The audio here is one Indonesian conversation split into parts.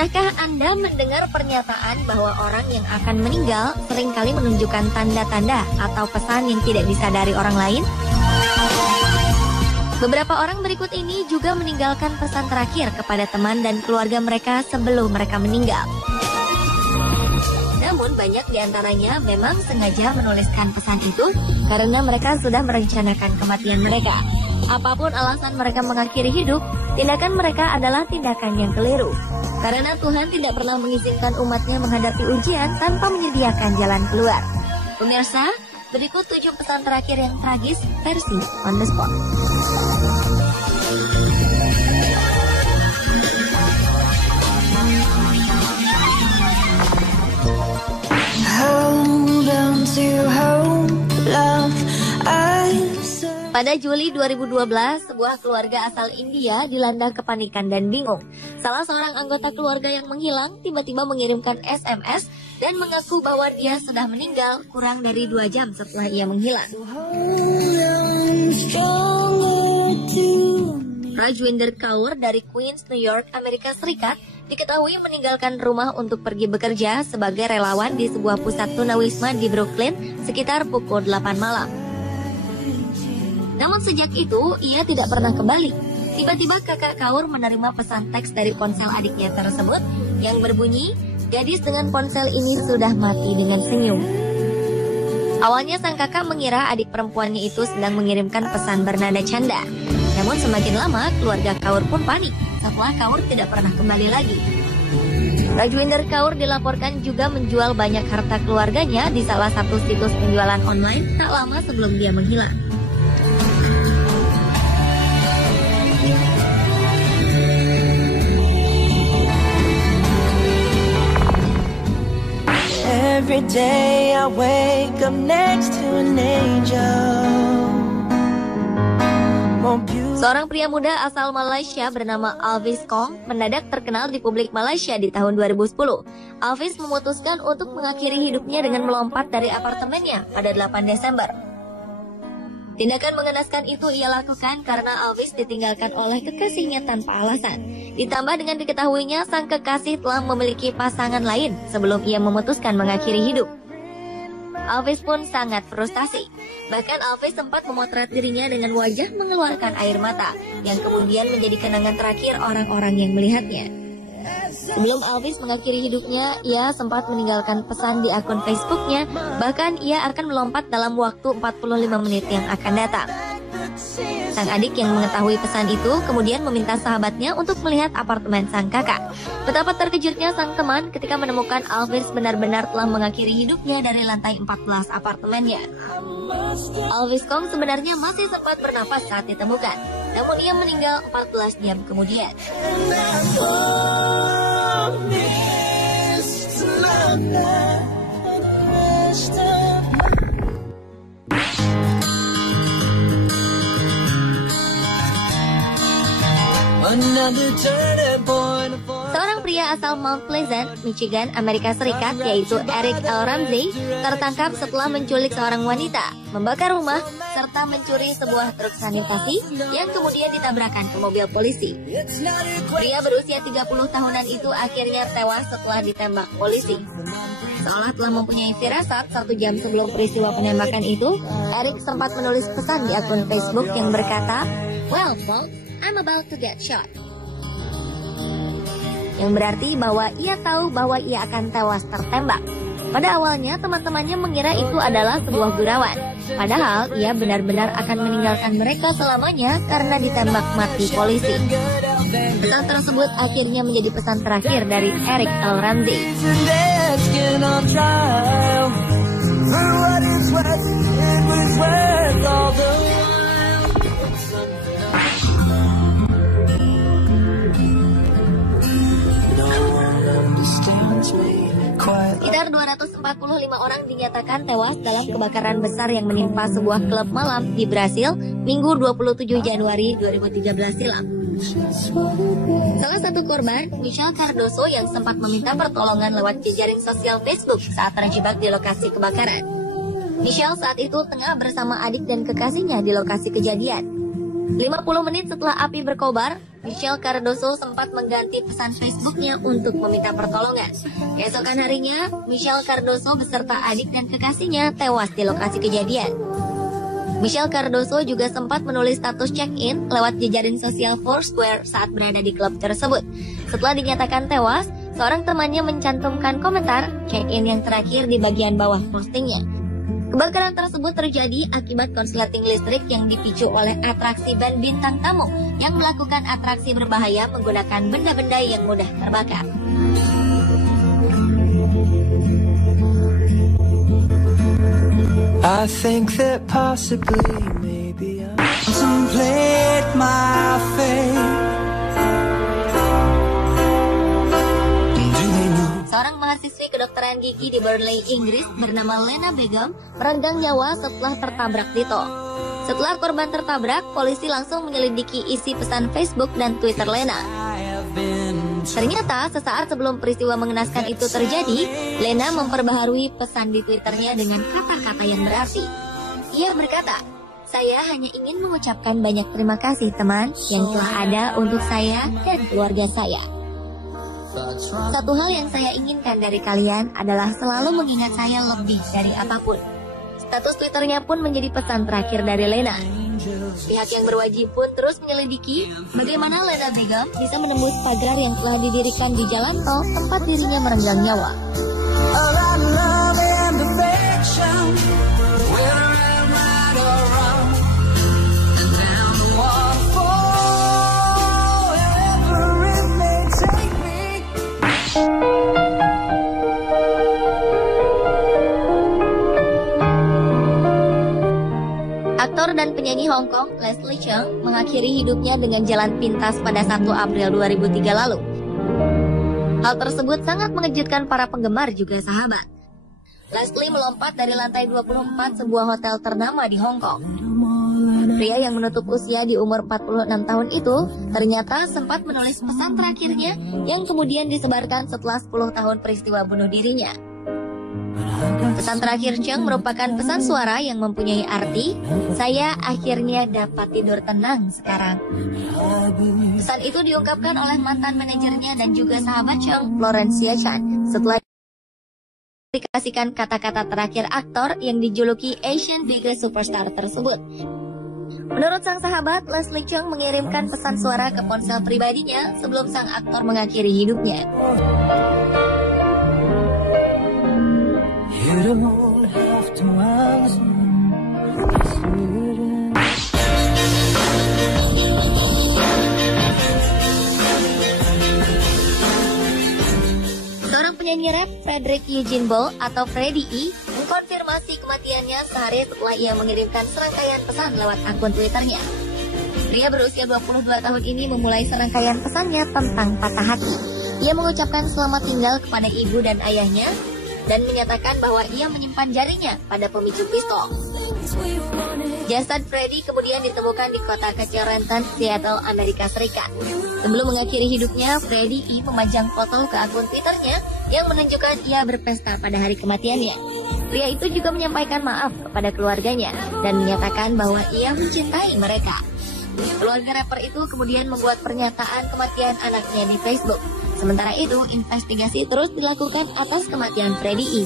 Pernahkah Anda mendengar pernyataan bahwa orang yang akan meninggal seringkali menunjukkan tanda-tanda atau pesan yang tidak disadari orang lain? Beberapa orang berikut ini juga meninggalkan pesan terakhir kepada teman dan keluarga mereka sebelum mereka meninggal. Namun banyak di antaranya memang sengaja menuliskan pesan itu karena mereka sudah merencanakan kematian mereka. Apapun alasan mereka mengakhiri hidup, tindakan mereka adalah tindakan yang keliru. Karena Tuhan tidak pernah mengizinkan umatnya menghadapi ujian tanpa menyediakan jalan keluar. Pemirsa, berikut 7 pesan terakhir yang tragis versi On The Spot. Pada Juli 2012, sebuah keluarga asal India dilanda kepanikan dan bingung. Salah seorang anggota keluarga yang menghilang tiba-tiba mengirimkan SMS dan mengaku bahwa dia sudah meninggal kurang dari 2 jam setelah ia menghilang. Rajwinder Kaur dari Queens, New York, Amerika Serikat diketahui meninggalkan rumah untuk pergi bekerja sebagai relawan di sebuah pusat tunawisma di Brooklyn sekitar pukul 8 malam. Namun sejak itu, ia tidak pernah kembali. Tiba-tiba kakak Kaur menerima pesan teks dari ponsel adiknya tersebut yang berbunyi, "Gadis dengan ponsel ini sudah mati," dengan senyum. Awalnya sang kakak mengira adik perempuannya itu sedang mengirimkan pesan bernada canda. Namun semakin lama, keluarga Kaur pun panik setelah Kaur tidak pernah kembali lagi. Rajwinder Kaur dilaporkan juga menjual banyak harta keluarganya di salah satu situs penjualan online tak lama sebelum dia menghilang. Every day I wake up next to an angel. Seorang pria muda asal Malaysia bernama Alvis Kong mendadak terkenal di publik Malaysia di tahun 2010. Alvis memutuskan untuk mengakhiri hidupnya dengan melompat dari apartemennya pada 8 Desember. Tindakan mengenaskan itu ia lakukan karena Alvis ditinggalkan oleh kekasihnya tanpa alasan. Ditambah dengan diketahuinya sang kekasih telah memiliki pasangan lain sebelum ia memutuskan mengakhiri hidup. Alvis pun sangat frustasi. Bahkan Alvis sempat memotret dirinya dengan wajah mengeluarkan air mata, yang kemudian menjadi kenangan terakhir orang-orang yang melihatnya. Sebelum Alvis mengakhiri hidupnya, ia sempat meninggalkan pesan di akun Facebooknya, bahkan ia akan melompat dalam waktu 45 menit yang akan datang. Sang adik yang mengetahui pesan itu kemudian meminta sahabatnya untuk melihat apartemen sang kakak. Betapa terkejutnya sang teman ketika menemukan Alvis benar-benar telah mengakhiri hidupnya dari lantai 14 apartemennya. Alvis Kong sebenarnya masih sempat bernafas saat ditemukan, namun ia meninggal 14 jam kemudian. Seorang pria asal Mount Pleasant, Michigan, Amerika Serikat, yaitu Eric L. Ramsey, tertangkap setelah menculik seorang wanita, membakar rumah, serta mencuri sebuah truk sanitasi yang kemudian ditabrakan ke mobil polisi. Pria berusia 30 tahunan itu akhirnya tewas setelah ditembak polisi. Seolah telah mempunyai firasat 1 jam sebelum peristiwa penembakan itu, Eric sempat menulis pesan di akun Facebook yang berkata, "Well, folks, I'm about to get shot." Yang berarti bahwa ia tahu bahwa ia akan tewas tertembak. Pada awalnya teman-temannya mengira itu adalah sebuah gurauan. Padahal ia benar-benar akan meninggalkan mereka selamanya karena ditembak mati polisi. Pesan tersebut akhirnya menjadi pesan terakhir dari Eric L. Ramsey. Sekitar 245 orang dinyatakan tewas dalam kebakaran besar yang menimpa sebuah klub malam di Brasil Minggu 27 Januari 2013 silam. Salah satu korban, Michelle Cardoso, yang sempat meminta pertolongan lewat jejaring sosial Facebook saat terjebak di lokasi kebakaran. Michelle saat itu tengah bersama adik dan kekasihnya di lokasi kejadian. 50 menit setelah api berkobar, Michelle Cardoso sempat mengganti pesan Facebooknya untuk meminta pertolongan. Keesokan harinya, Michelle Cardoso beserta adik dan kekasihnya tewas di lokasi kejadian. Michelle Cardoso juga sempat menulis status check-in lewat jejaring sosial Foursquare saat berada di klub tersebut. Setelah dinyatakan tewas, seorang temannya mencantumkan komentar check-in yang terakhir di bagian bawah postingnya. Kebakaran tersebut terjadi akibat konsleting listrik yang dipicu oleh atraksi band bintang tamu yang melakukan atraksi berbahaya menggunakan benda-benda yang mudah terbakar. I think that possibly maybe I contemplate my fate. Seorang mahasiswi kedokteran gigi di Burnley, Inggris bernama Lena Begum merenggang nyawa setelah tertabrak di tol. Setelah korban tertabrak, polisi langsung menyelidiki isi pesan Facebook dan Twitter Lena. Ternyata sesaat sebelum peristiwa mengenaskan itu terjadi, Lena memperbaharui pesan di Twitternya dengan kata-kata yang berarti. Ia berkata, "Saya hanya ingin mengucapkan banyak terima kasih teman yang telah ada untuk saya dan keluarga saya. Satu hal yang saya inginkan dari kalian adalah selalu mengingat saya lebih dari apapun." Status Twitternya pun menjadi pesan terakhir dari Lena. Pihak yang berwajib pun terus menyelidiki bagaimana Lena Begum bisa menembus pagar yang telah didirikan di jalan tol tempat dirinya merenggang nyawa. Aktor dan penyanyi Hong Kong Leslie Cheung mengakhiri hidupnya dengan jalan pintas pada 1 April 2003 lalu. Hal tersebut sangat mengejutkan para penggemar juga sahabat. Leslie melompat dari lantai 24 sebuah hotel ternama di Hong Kong. Pria yang menutup usia di umur 46 tahun itu ternyata sempat menulis pesan terakhirnya yang kemudian disebarkan setelah 10 tahun peristiwa bunuh dirinya. Pesan terakhir Cheung merupakan pesan suara yang mempunyai arti, "Saya akhirnya dapat tidur tenang sekarang." Pesan itu diungkapkan oleh mantan manajernya dan juga sahabat Cheung, Florencia Chan, setelah dikasihkan kata-kata terakhir aktor yang dijuluki Asian Biggest Superstar tersebut. Menurut sang sahabat, Leslie Cheung mengirimkan pesan suara ke ponsel pribadinya sebelum sang aktor mengakhiri hidupnya. You don't have to answer. Seorang penyanyi rap Frederick Eugene Ball atau Freddie E mengkonfirmasi kematiannya sehari setelah ia mengirimkan serangkaian pesan lewat akun Twitternya. Pria berusia 22 tahun ini memulai serangkaian pesannya tentang patah hati. Ia mengucapkan selamat tinggal kepada ibu dan ayahnya dan menyatakan bahwa ia menyimpan jarinya pada pemicu pistol. Jasad Freddie kemudian ditemukan di kota kecil Renton, Seattle, Amerika Serikat. Sebelum mengakhiri hidupnya, Freddie E memajang foto ke akun Twitternya yang menunjukkan ia berpesta pada hari kematiannya. Pria itu juga menyampaikan maaf kepada keluarganya dan menyatakan bahwa ia mencintai mereka. Keluarga rapper itu kemudian membuat pernyataan kematian anaknya di Facebook. Sementara itu, investigasi terus dilakukan atas kematian Freddie E.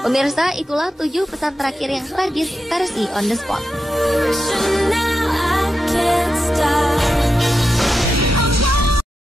Pemirsa, itulah 7 pesan terakhir yang tragis versi On The Spot.